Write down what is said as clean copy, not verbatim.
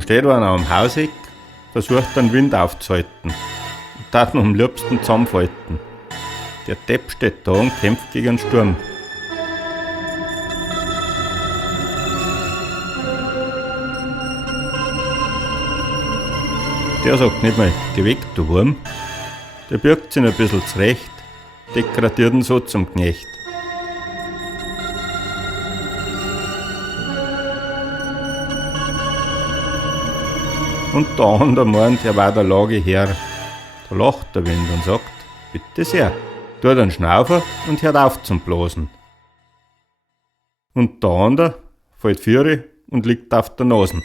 Da steht einer am Hauseck, versucht den Wind aufzuhalten und tat ihn am liebsten zusammenfalten. Der Depp steht da und kämpft gegen den Sturm. Der sagt nicht mal, geh weg, du Wurm. Der birgt sich ein bisschen zurecht, degradiert ihn so zum Knecht. Und der andere meint, er war der Lage Herr. Da lacht der Wind und sagt, bitte sehr, tut einen Schnaufer und hört auf zum Blasen. Und der andere fällt Viere und liegt auf der Nase.